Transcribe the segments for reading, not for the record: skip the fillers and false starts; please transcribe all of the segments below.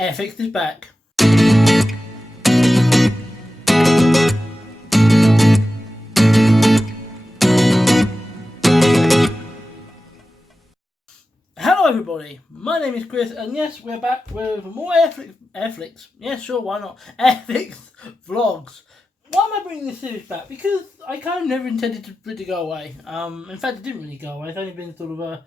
Airfix is back. Hello everybody, my name is Chris, and yes, we're back with more Airfix. Yes, sure, why not? Airfix vlogs. Why am I bringing this series back? Because I kind of never intended for it to go away. In fact, it didn't really go away. It's only been sort of a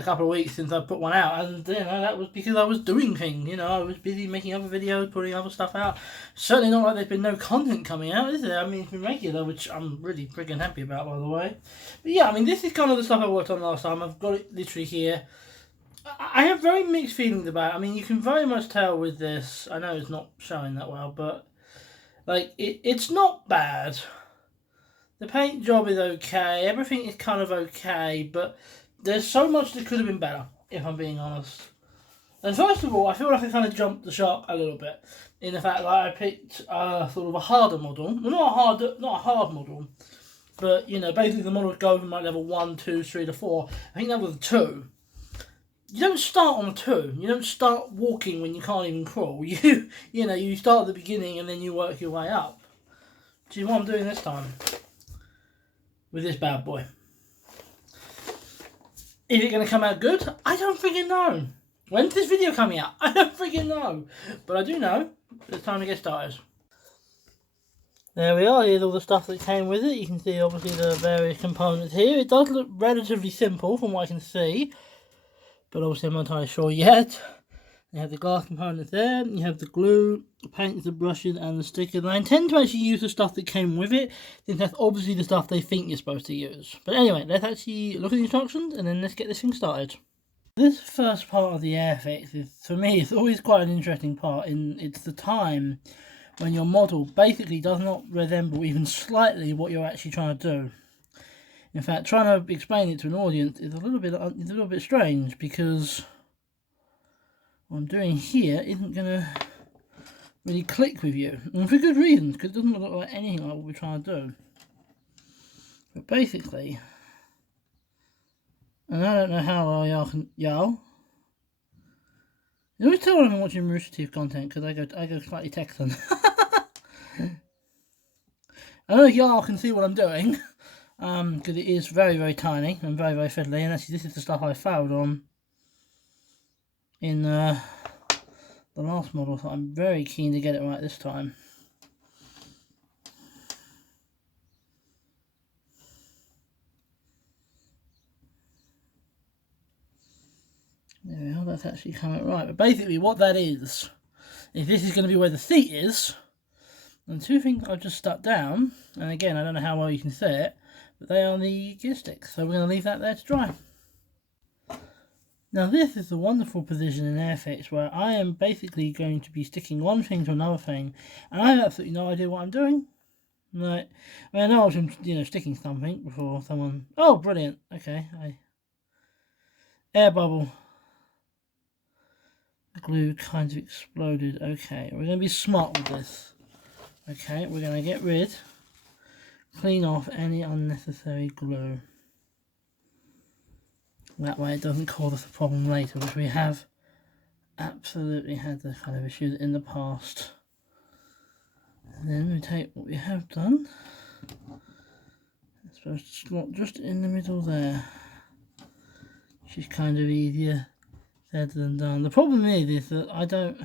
couple of weeks since I put one out, and that was because I was doing things. I was busy making other videos, putting other stuff out. Certainly not like there's been no content coming out, is there? I mean, it's been regular, which I'm really freaking happy about, by the way. But yeah, I mean, this is kind of the stuff I worked on last time. I've got it literally here. I have very mixed feelings about it. I mean, you can very much tell with this. I know it's not showing that well, but like it's not bad. The paint job is okay. Everything is kind of okay, but there's so much that could have been better, if I'm being honest. And first of all, I feel like I kind of jumped the shark a little bit in the fact that I picked sort of a harder model. Well, not a hard model, but basically the models go from like level 1, 2, 3 to 4. I think that was a 2. You don't start on a 2. You don't start walking when you can't even crawl. You start at the beginning and then you work your way up. Do you know what I'm doing this time? With this bad boy. Is it going to come out good? I don't freaking know. When's this video coming out? I don't freaking know. But I do know it's time to get started. There we are. Here's all the stuff that came with it. You can see obviously the various components here. It does look relatively simple from what I can see. But obviously I'm not entirely sure yet. You have the glass components there, you have the glue, the paints, the brushes and the stickers. And I intend to actually use the stuff that came with it, since that's obviously the stuff they think you're supposed to use. But anyway, let's actually look at the instructions and then let's get this thing started. This first part of the Airfix is, for me, it's always quite an interesting part. It's the time when your model basically does not resemble even slightly what you're actually trying to do. In fact, trying to explain it to an audience is a little bit strange, because what I'm doing here isn't going to really click with you, and for good reasons, because it doesn't look like anything like what we're trying to do. But basically, and I don't know how well y'all. You always tell when I'm watching Rooster Teeth content, because I go slightly Texan. I don't know if y'all can see what I'm doing. Because it is very, very tiny and very, very fiddly, and actually this is the stuff I failed on in the last model, so I'm very keen to get it right this time. There we are, that's actually coming right. But basically what that is this is going to be where the seat is, and two things I've just stuck down, and again I don't know how well you can see it, but they are the gear sticks, so we're going to leave that there to dry. Now this is the wonderful position in Airfix where I am basically going to be sticking one thing to another thing, and I have absolutely no idea what I'm doing. Like, I know I was sticking something before someone... Oh, brilliant. Okay, air bubble. The glue kind of exploded. Okay, we're going to be smart with this. Okay, we're going to clean off any unnecessary glue. That way it doesn't cause us a problem later, which we have absolutely had this kind of issues in the past. And then we take what we have done. It's supposed to slot just in the middle there, which is kind of easier said than done. The problem is that I don't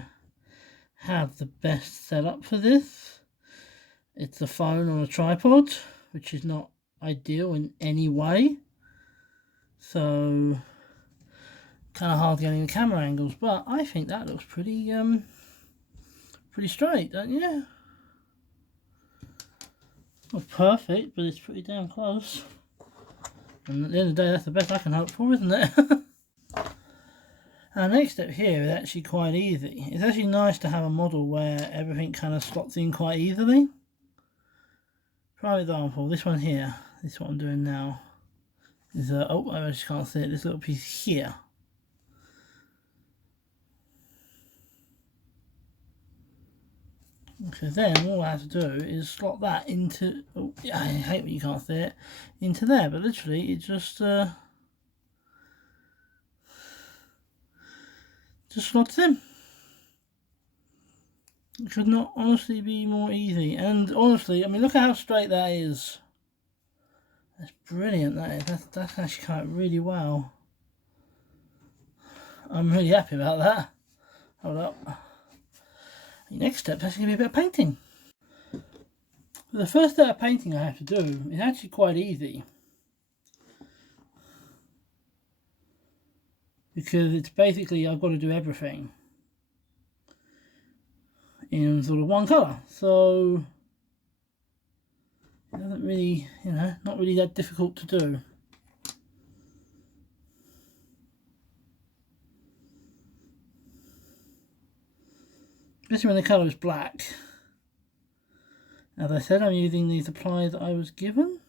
have the best setup for this. It's a phone on a tripod, which is not ideal in any way. So, kind of hard getting the camera angles, but I think that looks pretty straight, don't you? Not perfect, but it's pretty damn close. And at the end of the day, that's the best I can hope for, isn't it? Our next step here is actually quite easy. It's actually nice to have a model where everything kind of slots in quite easily. For example, this one here, this is what I'm doing now. Is oh, I just can't see it, this little piece here. Okay, then all I have to do is slot that into, oh, yeah, I hate when you can't see it, into there, but literally it just slots in. It could not honestly be more easy. And honestly, I mean, look at how straight that is. That's brilliant, that is. That's actually come out really well. I'm really happy about that. Hold up. The next step is actually going to be a bit of painting. The first step of painting I have to do is actually quite easy. Because it's basically, I've got to do everything in sort of one colour. So, it doesn't really, you know, not really that difficult to do. Especially when the colour is black. As I said, I'm using the supplies that I was given.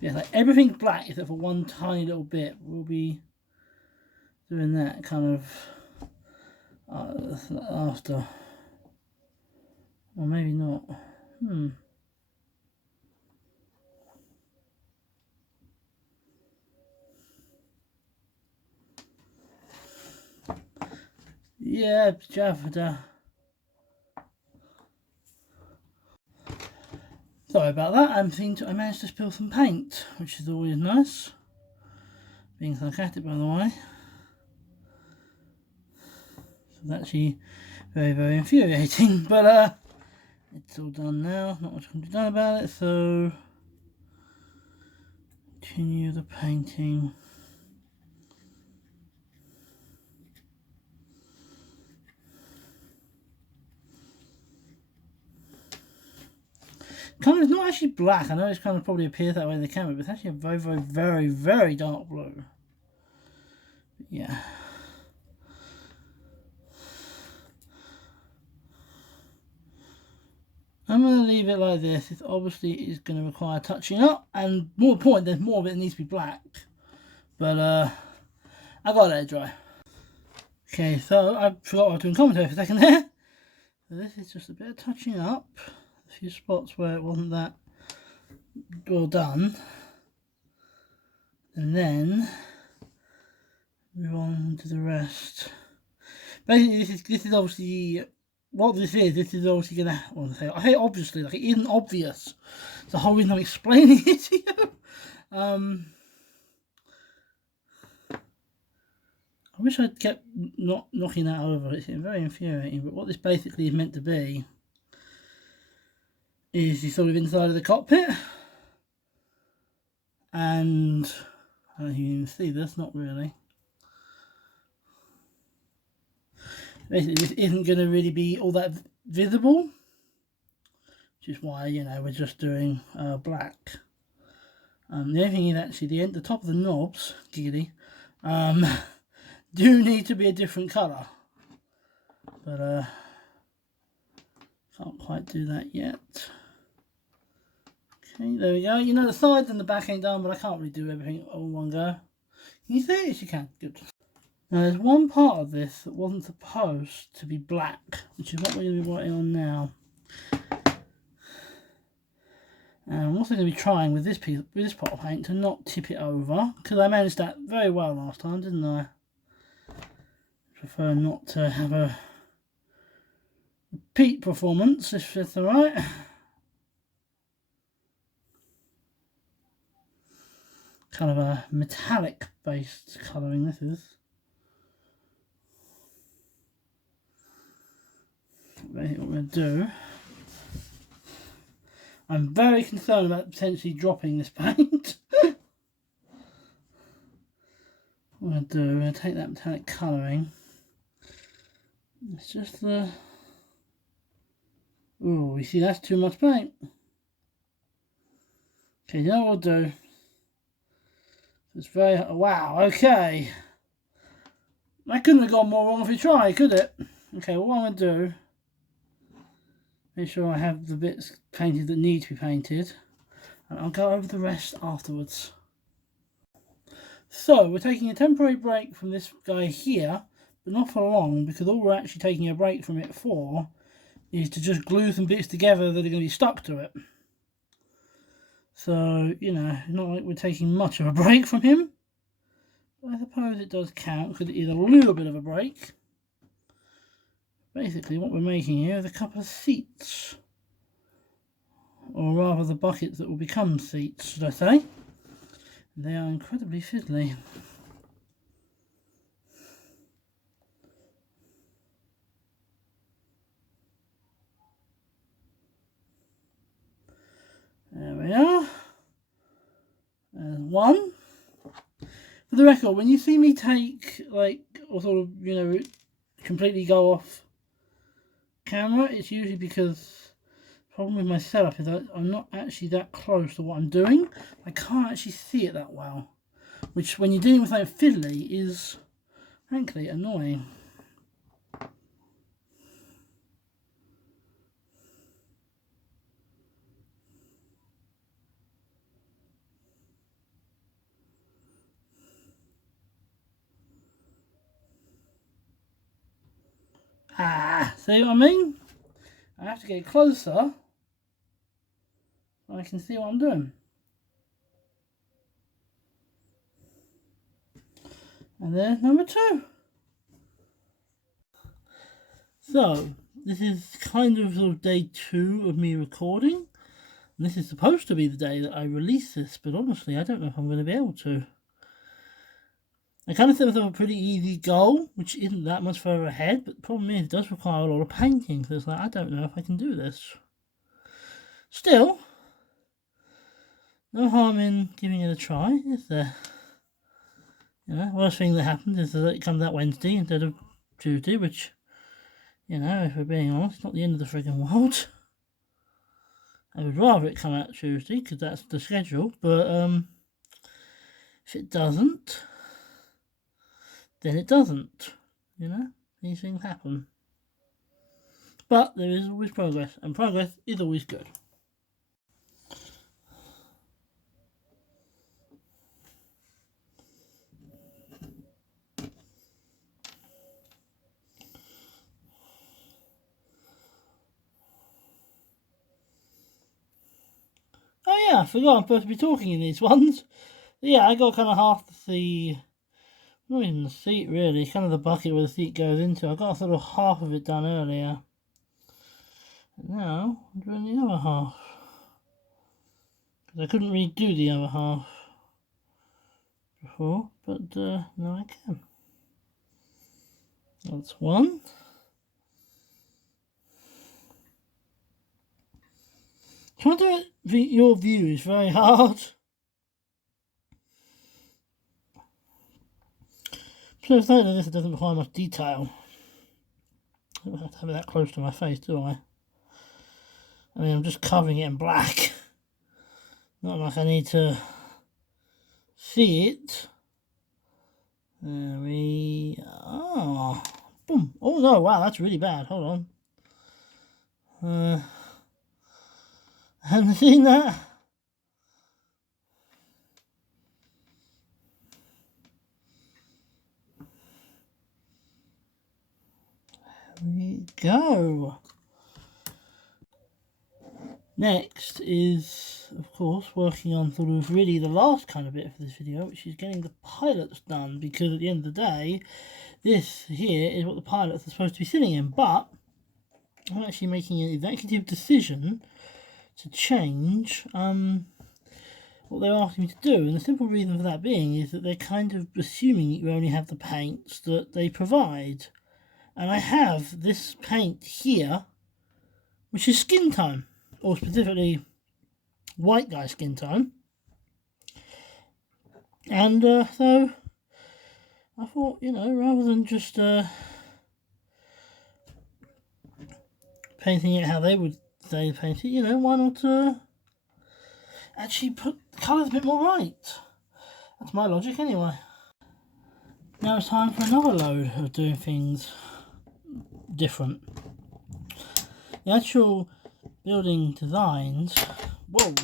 Yeah, like everything's black except for one tiny little bit. We'll be doing that kind of after. Or maybe not. Yeah, Javada. Sorry about that. I managed to spill some paint, which is always nice. Being sarcastic, by the way. So it's actually very, very infuriating. But it's all done now. Not much can be done about it. So continue the painting. Kind of, it's not actually black. I know it's kind of probably appears that way in the camera, but it's actually a very, very, very, very dark blue. But yeah. I'm going to leave it like this. It obviously is going to require touching up, and more point, there's more of it that needs to be black. But I got to let it dry. Okay, so I forgot what I was doing commentary for a second there. So this is just a bit of touching up. A few spots where it wasn't that well done. And then move on to the rest. Basically, this is obviously what this is. This is obviously gonna. Well, I say obviously, like it isn't obvious. It's the whole reason I'm explaining it to you. I wish I'd kept not knocking that over. It's very infuriating. But what this basically is meant to be is the sort of inside of the cockpit, and I don't know if you can see this. Not really. Basically, this isn't going to really be all that visible, which is why, you know, we're just doing black. The only thing is actually the top of the knobs, giggity, do need to be a different colour, but can't quite do that yet. Okay, there we go. You know, the sides and the back ain't done, but I can't really do everything all in one go. Can you see it? Yes, you can. Good. Now, there's one part of this that wasn't supposed to be black, which is what we're going to be working on now. And I'm also going to be trying with this pot of paint to not tip it over, because I managed that very well last time, didn't I? Prefer not to have a repeat performance, if that's alright. Kind of a metallic based colouring this is. Basically what we're going to do, I'm very concerned about potentially dropping this paint. What we're going to do, we're going to take that metallic colouring. It's just the... Oh, you see that's too much paint. Okay, you know what we'll do? It's very... Wow, okay. That couldn't have gone more wrong if we tried, could it? Okay, well, what I'm going to do... Make sure I have the bits painted that need to be painted. And I'll go over the rest afterwards. So, we're taking a temporary break from this guy here, but not for long, because all we're actually taking a break from it for is to just glue some bits together that are going to be stuck to it. So, you know, not like we're taking much of a break from him. But I suppose it does count, because it is a little bit of a break. Basically what we're making here is a couple of seats, or rather the buckets that will become seats, should I say. They are incredibly fiddly. There we are. There's one. For the record, when you see me take, like, or sort of, you know, completely go off camera, it's usually because the problem with my setup is that I'm not actually that close to what I'm doing. I can't actually see it that well, which when you're dealing with something fiddly is frankly annoying. See what I mean? I have to get closer so I can see what I'm doing. And there's number 2. So, this is kind of sort of day 2 of me recording. And this is supposed to be the day that I release this, but honestly, I don't know if I'm going to be able to. I kind of set myself a pretty easy goal, which isn't that much further ahead, but the problem is it does require a lot of painting, so it's like, I don't know if I can do this. Still, no harm in giving it a try, is there? You know, worst thing that happens is that it comes out Wednesday instead of Tuesday, which, you know, if we're being honest, it's not the end of the friggin' world. I would rather it come out Tuesday, because that's the schedule, but if it doesn't, then it doesn't. You know, these things happen. But there is always progress, and progress is always good. Oh yeah, I forgot I'm supposed to be talking in these ones. Yeah, I got kind of half the, not even the seat really, kind of the bucket where the seat goes into. I got sort of half of it done earlier. Now, I'm doing the other half. Because I couldn't really do the other half before, but now I can. That's one. Trying to do your view is very hard. So it's like this, it doesn't require much detail. I don't have to have it that close to my face, do I? I mean, I'm just covering it in black. Not like I need to see it. There we are. Boom. Oh no, wow, that's really bad. Hold on. Haven't seen that. There we go. Next is, of course, working on sort of really the last kind of bit for this video, which is getting the pilots done, because at the end of the day, this here is what the pilots are supposed to be sitting in, but I'm actually making an executive decision to change what they're asking me to do, and the simple reason for that being is that they're kind of assuming that you only have the paints that they provide, and I have this paint here, which is skin tone, or specifically white guy skin tone, and so I thought, you know, rather than just painting it how they would say paint it, you know, why not actually put the colours a bit more right? That's my logic anyway. Now it's time for another load of doing things different. The actual building designs, whoa,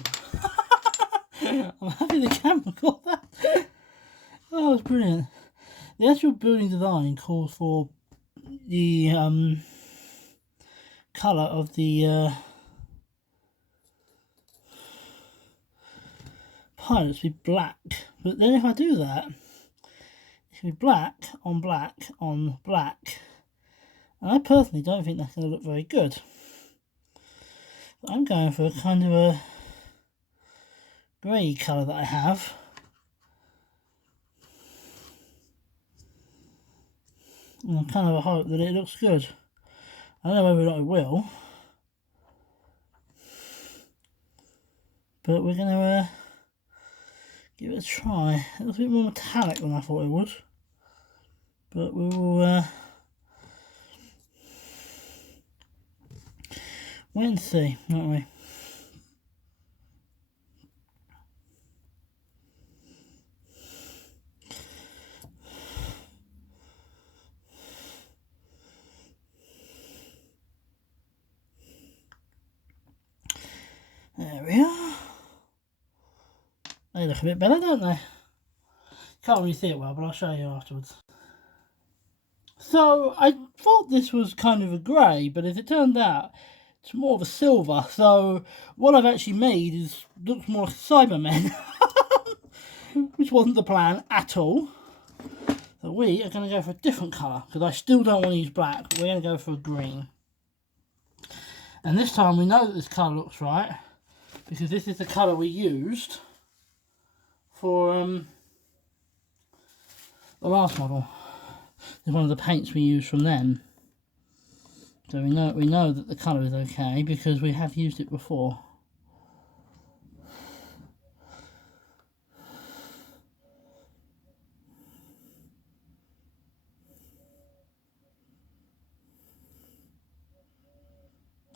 I'm happy the camera got that. Oh, that's brilliant. The actual building design calls for the colour of the pilots to be black, but then if I do that, it should be black on black on black, And I personally don't think that's going to look very good. But I'm going for a kind of a grey colour that I have. And I kind of hope that it looks good. I don't know whether or not it will. But we're going to give it a try. It looks a bit more metallic than I thought it would. But we will wait and see, won't we? There we are. They look a bit better, don't they? Can't really see it well, but I'll show you afterwards. So I thought this was kind of a grey, but as it turned out, it's more of a silver. So what I've actually made is looks more like Cybermen, which wasn't the plan at all. So we are going to go for a different colour, because I still don't want to use black. We're going to go for a green. And this time we know that this colour looks right, because this is the colour we used for the last model. It's one of the paints we used from them. So we know that the colour is okay because we have used it before.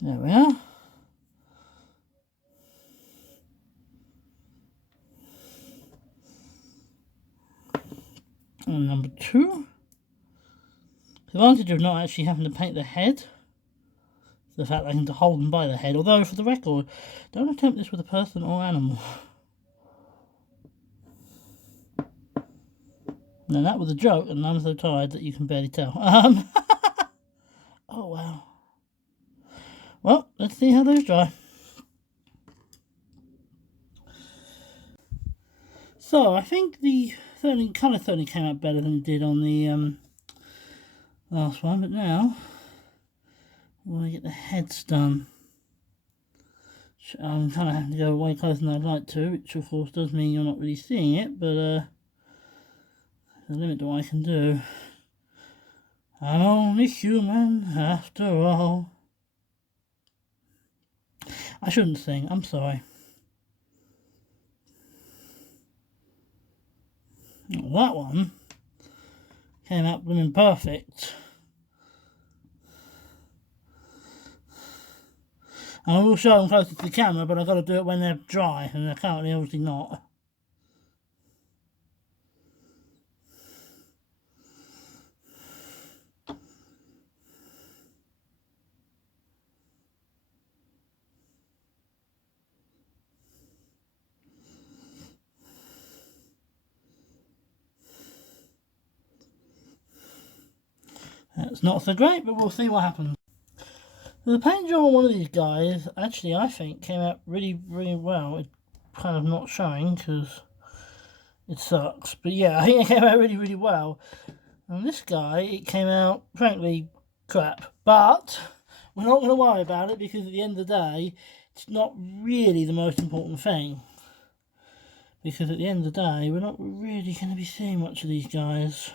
There we are. And number 2. The advantage of not actually having to paint the head, the fact that I can hold them by the head, although for the record, don't attempt this with a person or animal. Now that was a joke and I'm so tired that you can barely tell. Oh wow. Well, let's see how those dry. So I think the colour certainly came out better than it did on the last one, but now I want to get the heads done. I'm kind of having to go way closer than I'd like to, which of course does mean you're not really seeing it, but there's a limit to what I can do. I'm only human after all. I shouldn't sing, I'm sorry. Well, that one came out blooming perfect. I will show them closer to the camera, but I've got to do it when they're dry, and they're currently obviously not. That's not so great, but we'll see what happens. The paint job on one of these guys, actually, I think, came out really, really well. It's kind of not showing because it sucks. But yeah, I think it came out really, really well. And this guy, it came out, frankly, crap. But we're not going to worry about it because at the end of the day, it's not really the most important thing. Because at the end of the day, we're not really going to be seeing much of these guys.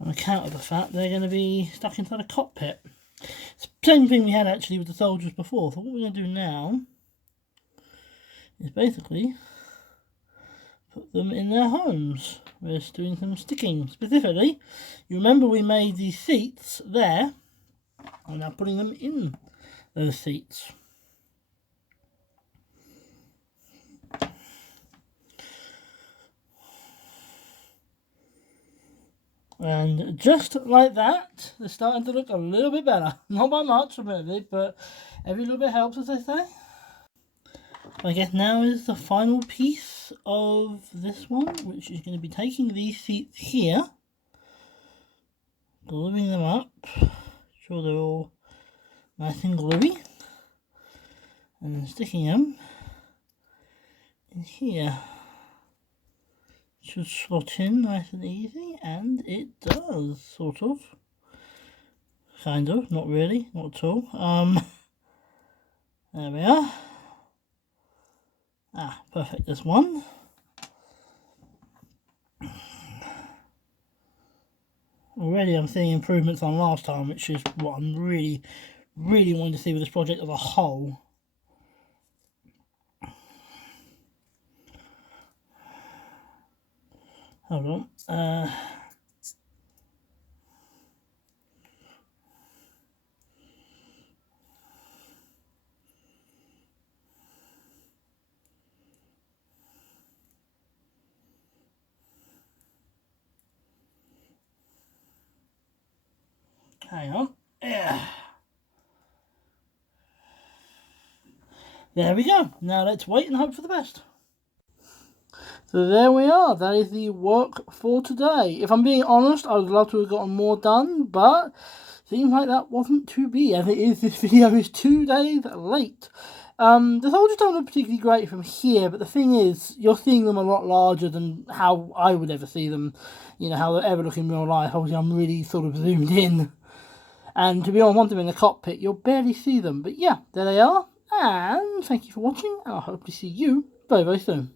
On account of the fact they're going to be stuck inside a cockpit. It's the same thing we had actually with the soldiers before. So what we're going to do now is basically put them in their homes. We're just doing some sticking. Specifically, you remember we made these seats there. I'm now putting them in those seats. And just like that, they're starting to look a little bit better. Not by much, admittedly, but every little bit helps, as they say. I guess now is the final piece of this one, which is going to be taking these seats here, gluing them up, sure they're all nice and gluey, and then sticking them in here. Should slot in nice and easy, and it does, sort of. Kind of, not really, not at all. There we are. Ah, perfect, there's one. Already I'm seeing improvements on last time, which is what I'm really wanting to see with this project as a whole. Hold on. Hang on. Yeah. There we go. Now let's wait and hope for the best. So there we are. That is the work for today. If I'm being honest, I would love to have gotten more done, but seems like that wasn't to be. As it is, this video is 2 days late. The soldiers don't look particularly great from here, but the thing is, you're seeing them a lot larger than how I would ever see them, you know, how they ever look in real life. Obviously, I'm really sort of zoomed in. And to be honest, once they're in the cockpit, you'll barely see them. But yeah, there they are. And thank you for watching, and I hope to see you very, very soon.